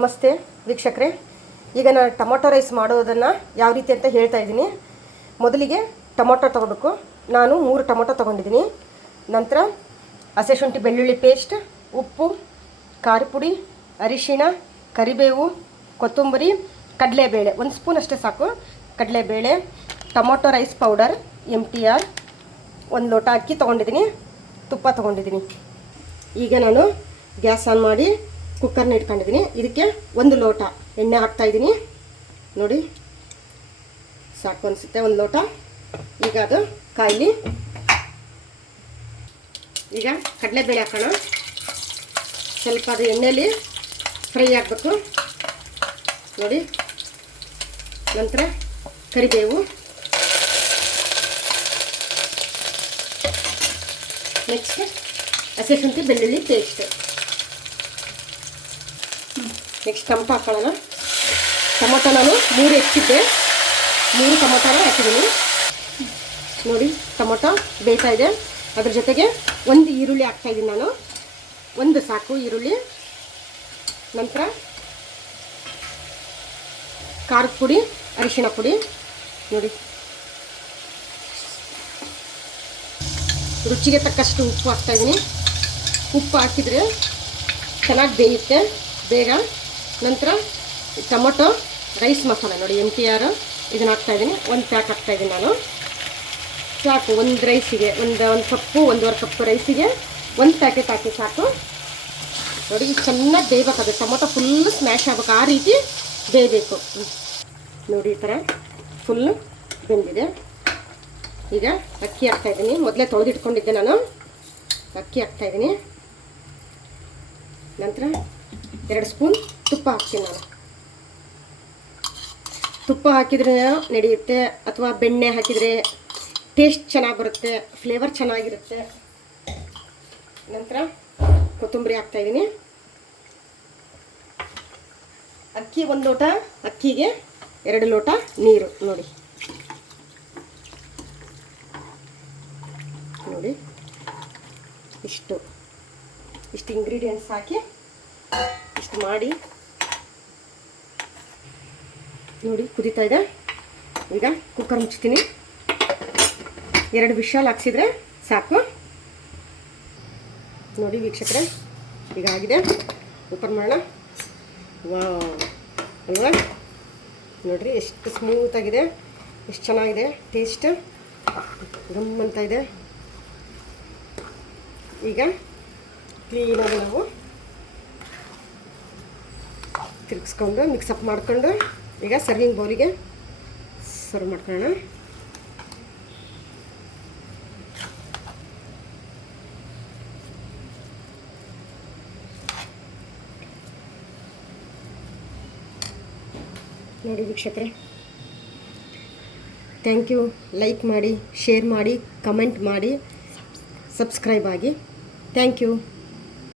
ನಮಸ್ತೆ ವೀಕ್ಷಕರೇ, ಈಗ ನಾನು ಟೊಮೊಟೊ ರೈಸ್ ಮಾಡೋದನ್ನು ಯಾವ ರೀತಿ ಅಂತ ಹೇಳ್ತಾ ಇದ್ದೀನಿ. ಮೊದಲಿಗೆ ಟೊಮೊಟೊ ತೊಗೋಬೇಕು. ನಾನು 3 ಟೊಮೊಟೊ ತೊಗೊಂಡಿದ್ದೀನಿ. ನಂತರ ಹಸಿ ಶುಂಠಿ ಬೆಳ್ಳುಳ್ಳಿ ಪೇಸ್ಟ್, ಉಪ್ಪು, ಖಾರ ಪುಡಿ, ಅರಿಶಿಣ, ಕರಿಬೇವು, ಕೊತ್ತಂಬರಿ, ಕಡಲೆಬೇಳೆ 1 ಸ್ಪೂನ್ ಅಷ್ಟೇ ಸಾಕು. ಕಡಲೆಬೇಳೆ, ಟೊಮೊಟೊ ರೈಸ್ ಪೌಡರ್ MTR, 1 ಲೋಟ ಅಕ್ಕಿ ತೊಗೊಂಡಿದ್ದೀನಿ, ತುಪ್ಪ ತೊಗೊಂಡಿದ್ದೀನಿ. ಈಗ ನಾನು ಗ್ಯಾಸ್ ಆನ್ ಮಾಡಿ ಕುಕ್ಕರ್ನ ಇಟ್ಕೊಂಡಿದ್ದೀನಿ. ಇದಕ್ಕೆ 1 ಲೋಟ ಎಣ್ಣೆ ಹಾಕ್ತಾಯಿದ್ದೀನಿ. ನೋಡಿ, ಸಾಕು ಅನಿಸುತ್ತೆ 1 ಲೋಟ. ಈಗ ಅದು ಕಾಯಿಲಿ. ಈಗ ಕಡಲೆಬೇಳೆ ಹಾಕೋಣ. ಸ್ವಲ್ಪ ಅದು ಎಣ್ಣೆಯಲ್ಲಿ ಫ್ರೈ ಆಗಬೇಕು. ನೋಡಿ, ನಂತರ ಕರಿಬೇವು, ನೆಕ್ಸ್ಟ್ ಹಸಿ ಶುಂಠಿ ಬೆಳ್ಳುಳ್ಳಿ ಪೇಸ್ಟ್, ನೆಕ್ಸ್ಟ್ ಟೊಮೊಟೊ ಹಾಕೊಳ್ಳೋಣ. ಟೊಮೊಟೊ ನಾನು 3 ಹೆಚ್ಚಿದ್ದೆ, 3 ಟೊಮೊಟೊನ ಹಾಕಿದ್ದೀನಿ. ನೋಡಿ, ಟೊಮೊಟೊ ಬೇಯ್ತಾ ಇದೆ. ಅದ್ರ ಜೊತೆಗೆ 1 ಈರುಳ್ಳಿ ಹಾಕ್ತಾಯಿದ್ದೀನಿ ನಾನು. 1 ಸಾಕು ಈರುಳ್ಳಿ. ನಂತರ ಖಾರದ ಪುಡಿ, ಅರಿಶಿಣ ಪುಡಿ, ನೋಡಿ, ರುಚಿಗೆ ತಕ್ಕಷ್ಟು ಉಪ್ಪು ಹಾಕ್ತಾಯಿದ್ದೀನಿ. ಉಪ್ಪು ಹಾಕಿದರೆ ಚೆನ್ನಾಗಿ ಬೇಯುತ್ತೆ ಬೇಗ. ನಂತರ ಟೊಮೊಟೊ ರೈಸ್ ಮಸಾಲ ನೋಡಿ, MTR, ಇದನ್ನು ಹಾಕ್ತಾಯಿದ್ದೀನಿ. 1 ಪ್ಯಾಕ್ ಹಾಕ್ತಾಯಿದ್ದೀನಿ ನಾನು. ಸಾಕು, 1 ರೈಸಿಗೆ, ಒಂದು ಕಪ್ಪು 1.5 ಕಪ್ ರೈಸಿಗೆ 1 ಪ್ಯಾಕೆಟ್ ಹಾಕಿ ಸಾಕು. ನೋಡಿ, ಇದು ಚೆನ್ನಾಗಿ ಬೇಯಬೇಕಾದ್ರೆ ಟೊಮೊಟೊ ಫುಲ್ಲು ಸ್ಮ್ಯಾಶ್ ಆಗಬೇಕು, ಆ ರೀತಿ ಬೇಯಬೇಕು. ನೋಡಿ, ಈ ಥರ ಫುಲ್ಲು ಬೆಂದಿದೆ. ಈಗ ಅಕ್ಕಿ ಹಾಕ್ತಾಯಿದ್ದೀನಿ. ಮೊದಲೇ ತೊಳೆದಿಟ್ಕೊಂಡಿದ್ದೆ ನಾನು. ಅಕ್ಕಿ ಹಾಕ್ತಾಯಿದ್ದೀನಿ. ನಂತರ 2 ಸ್ಪೂನ್ ತುಪ್ಪ ಹಾಕ್ತೀನಿ ನಾನು. ತುಪ್ಪ ಹಾಕಿದರೆ ನಡೆಯುತ್ತೆ, ಅಥವಾ ಬೆಣ್ಣೆ ಹಾಕಿದರೆ ಟೇಸ್ಟ್ ಚೆನ್ನಾಗಿ ಬರುತ್ತೆ, ಫ್ಲೇವರ್ ಚೆನ್ನಾಗಿರುತ್ತೆ. ನಂತರ ಕೊತ್ತಂಬರಿ ಹಾಕ್ತಾಯಿದ್ದೀನಿ. ಅಕ್ಕಿ 1 ಲೋಟ ಅಕ್ಕಿಗೆ 2 ಲೋಟ ನೀರು. ನೋಡಿ ನೋಡಿ, ಇಷ್ಟು ಇಂಗ್ರೀಡಿಯೆಂಟ್ಸ್ ಹಾಕಿ ಇಷ್ಟು ಮಾಡಿ. ನೋಡಿ, ಕುದೀತಾ ಇದೆ. ಈಗ ಕುಕ್ಕರ್ ಮುಚ್ತೀನಿ. 2 ವಿಷಲ್ ಹಾಕ್ಸಿದ್ರೆ ಸಾಕು. ನೋಡಿ ವೀಕ್ಷಕರೇ, ಈಗ ಆಗಿದೆ. ಓಪನ್ ಮಾಡೋಣ. ವಾವ್ ಅಲ್ವಾ? ನೋಡಿರಿ ಎಷ್ಟು ಸ್ಮೂತಾಗಿದೆ, ಎಷ್ಟು ಚೆನ್ನಾಗಿದೆ ಟೇಸ್ಟ್, ಗಮ್ ಅಂತ ಇದೆ. ಈಗ ಕ್ಲೀನಾಗಿ ನಾವು ತಿರುಗಿಸ್ಕೊಂಡು ಮಿಕ್ಸಪ್ ಮಾಡಿಕೊಂಡು ಈಗ ಸರ್ವಿಂಗ್ ಬೌಲಿಗೆ ಸರ್ವ್ ಮಾಡ್ಕೊಳ್ಳೋಣ. ನೋಡಿ ವೀಕ್ಷಕರೇ, ಥ್ಯಾಂಕ್ ಯು. ಲೈಕ್ ಮಾಡಿ, ಶೇರ್ ಮಾಡಿ, ಕಮೆಂಟ್ ಮಾಡಿ, ಸಬ್ಸ್ಕ್ರೈಬ್ ಆಗಿ. Thank you.